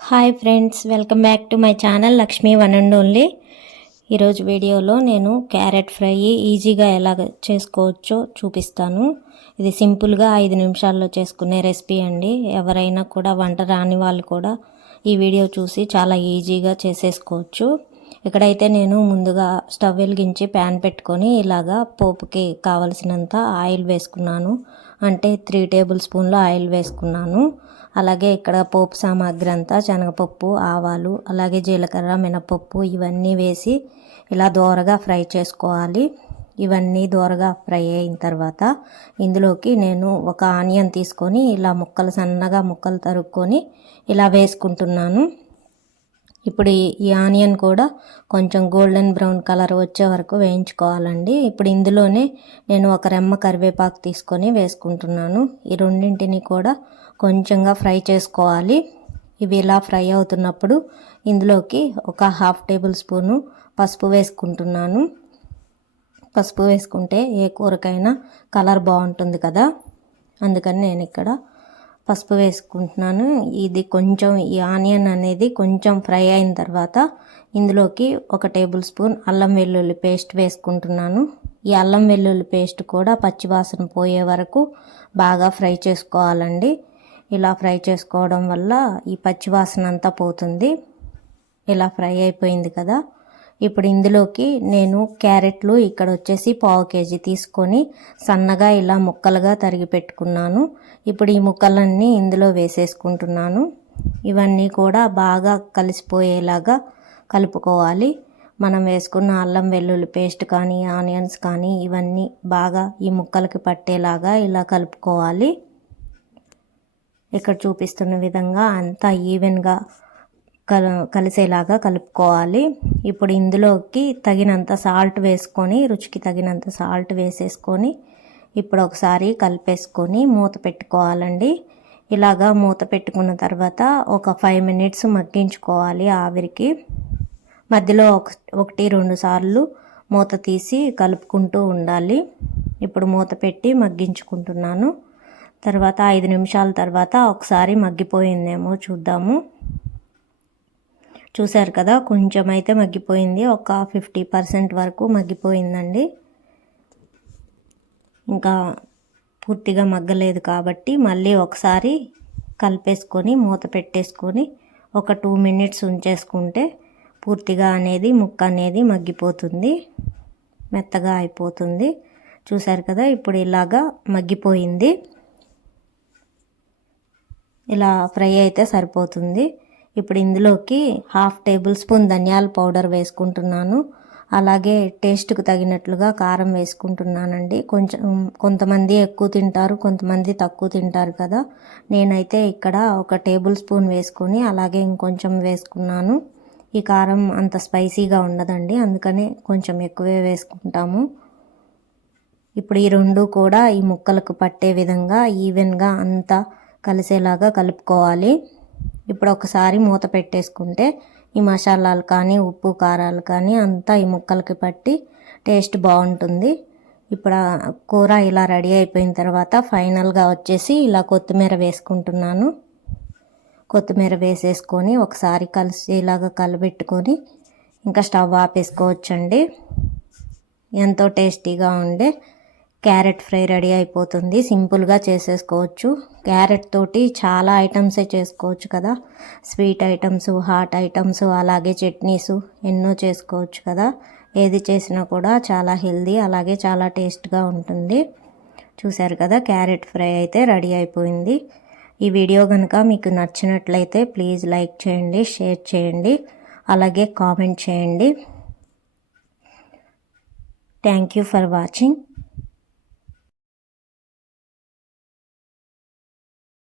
Hi friends, welcome back to my channel Lakshmi one and only. ఈరోజు వీడియోలో నేను carrot fry ఈజీగా ఎలా చేసుకోవచ్చో చూపిస్తాను. ఇది సింపుల్గా 5 నిమిషాల్లో చేసుకునే రెసిపీ అండి. ఎవరైనా కూడా వంట రాని వాళ్ళు కూడా ఈ వీడియో చూసి చాలా ఈజీగా చేసేసుకోవచ్చు. ఇక్కడైతే నేను ముందుగా స్టవ్ వెలిగించి ప్యాన్ పెట్టుకొని ఇలాగా పోపుకి కావలసినంత ఆయిల్ వేసుకున్నాను. అంటే 3 టేబుల్ స్పూన్ల ఆయిల్ వేసుకున్నాను. అలాగే ఇక్కడ పోపు సామాగ్రి అంతా శనగపప్పు, ఆవాలు, అలాగే జీలకర్ర, మినపప్పు ఇవన్నీ వేసి ఇలా దోరగా ఫ్రై చేసుకోవాలి. ఇవన్నీ దోరగా ఫ్రై అయిన తర్వాత ఇందులోకి నేను ఒక ఆనియన్ తీసుకొని ఇలా సన్నగా ముక్కలు తరుక్కొని ఇలా వేసుకుంటున్నాను. ఇప్పుడు ఈ ఆనియన్ కూడా కొంచెం గోల్డెన్ బ్రౌన్ కలర్ వచ్చే వరకు వేయించుకోవాలండి. ఇప్పుడు ఇందులోనే నేను ఒక రెమ్మ కరివేపాకు తీసుకొని వేసుకుంటున్నాను. ఈ రెండింటిని కూడా కొంచెంగా ఫ్రై చేసుకోవాలి. ఇవి ఇలా ఫ్రై అవుతున్నప్పుడు ఇందులోకి ఒక 1/2 టేబుల్ స్పూను పసుపు వేసుకుంటున్నాను. పసుపు వేసుకుంటే ఏ కూరకైనా కలర్ బాగుంటుంది కదా, అందుకని నేను ఇక్కడ పసుపు వేసుకుంటున్నాను. ఇది కొంచెం ఈ ఆనియన్ అనేది కొంచెం ఫ్రై అయిన తర్వాత ఇందులోకి 1 టేబుల్ స్పూన్ అల్లం వెల్లుల్లి పేస్ట్ వేసుకుంటున్నాను. ఈ అల్లం వెల్లుల్లి పేస్ట్ కూడా పచ్చివాసన పోయే వరకు బాగా ఫ్రై చేసుకోవాలండి. ఇలా ఫ్రై చేసుకోవడం వల్ల ఈ పచ్చివాసన అంతా పోతుంది. ఇలా ఫ్రై అయిపోయింది కదా. ఇప్పుడు ఇందులోకి నేను క్యారెట్లు ఇక్కడ వచ్చేసి 1/2 కేజీ తీసుకొని సన్నగా ఇలా ముక్కలుగా తరిగి పెట్టుకున్నాను. ఇప్పుడు ఈ ముక్కలన్నీ ఇందులో వేసేసుకుంటున్నాను. ఇవన్నీ కూడా బాగా కలిసిపోయేలాగా కలుపుకోవాలి. మనం వేసుకున్న అల్లం వెల్లుల్లి పేస్ట్ కానీ ఆనియన్స్ కానీ ఇవన్నీ బాగా ఈ ముక్కలకి పట్టేలాగా ఇలా కలుపుకోవాలి. ఇక్కడ చూపిస్తున్న విధంగా అంతా ఈవెన్గా కలిసేలాగా కలుపుకోవాలి. ఇప్పుడు ఇందులోకి తగినంత సాల్ట్ వేసుకొని రుచికి తగినంత సాల్ట్ వేసేసుకొని ఇప్పుడు ఒకసారి కలిపేసుకొని మూత పెట్టుకోవాలండి. ఇలాగా మూత పెట్టుకున్న తర్వాత ఒక 5 మినిట్స్ మగ్గించుకోవాలి ఆవిరికి. మధ్యలో 1-2 సార్లు మూత తీసి కలుపుకుంటూ ఉండాలి. ఇప్పుడు మూత పెట్టి మగ్గించుకుంటున్నాను. తర్వాత 5 నిమిషాల తర్వాత ఒకసారి మగ్గిపోయిందేమో చూద్దాము. చూశారు కదా, కొంచెం అయితే మగ్గిపోయింది. ఒక 50% వరకు మగ్గిపోయిందండి. ఇంకా పూర్తిగా మగ్గలేదు కాబట్టి మళ్ళీ ఒకసారి కలిపేసుకొని మూత పెట్టేసుకొని ఒక 2 మినిట్స్ ఉంచేసుకుంటే పూర్తిగా అనేది ముక్క అనేది మగ్గిపోతుంది, మెత్తగా అయిపోతుంది. చూశారు కదా, ఇప్పుడు ఇలాగా మగ్గిపోయింది. ఇలా ఫ్రై అయితే సరిపోతుంది. ఇప్పుడు ఇందులోకి 1/2 టేబుల్ స్పూన్ ధనియాల పౌడర్ వేసుకుంటున్నాను. అలాగే టేస్ట్కి తగినట్లుగా కారం వేసుకుంటున్నానండి. కొంతమంది ఎక్కువ తింటారు, కొంతమంది తక్కువ తింటారు కదా. నేనైతే ఇక్కడ 1 టేబుల్ స్పూన్ వేసుకొని అలాగే ఇంకొంచెం వేసుకున్నాను. ఈ కారం అంత స్పైసీగా ఉండదండి, అందుకని కొంచెం ఎక్కువే వేసుకుంటాము. ఇప్పుడు ఈ రెండు కూడా ఈ ముక్కలకు పట్టే విధంగా ఈవెన్గా అంతా కలిసేలాగా కలుపుకోవాలి. ఇప్పుడు ఒకసారి మూత పెట్టేసుకుంటే ఈ మసాలాలు కానీ ఉప్పు కారాలు కానీ అంతా ఈ ముక్కలకి పట్టి టేస్ట్ బాగుంటుంది. ఇప్పుడు కూర ఇలా రెడీ అయిపోయిన తర్వాత ఫైనల్గా వచ్చేసి ఇలా కొత్తిమీర వేసుకుంటున్నాను. కొత్తిమీర వేసేసుకొని ఒకసారి ఇలాగా కలబెట్టుకొని ఇంకా స్టవ్ ఆపేసుకోవచ్చండి. ఎంతో టేస్టీగా ఉండే క్యారెట్ ఫ్రై రెడీ అయిపోతుంది. సింపుల్గా చేసేసుకోవచ్చు. క్యారెట్ తోటి చాలా ఐటమ్సే చేసుకోవచ్చు కదా, స్వీట్ ఐటమ్స్, హాట్ ఐటమ్స్, అలాగే చట్నీస్ ఎన్నో చేసుకోవచ్చు కదా. ఏది చేసినా కూడా చాలా హెల్దీ, అలాగే చాలా టేస్ట్గా ఉంటుంది. చూశారు కదా, క్యారెట్ ఫ్రై అయితే రెడీ అయిపోయింది. ఈ వీడియో కనుక మీకు నచ్చినట్లయితే ప్లీజ్ లైక్ చేయండి, షేర్ చేయండి, అలాగే కామెంట్ చేయండి. Thank you for watching.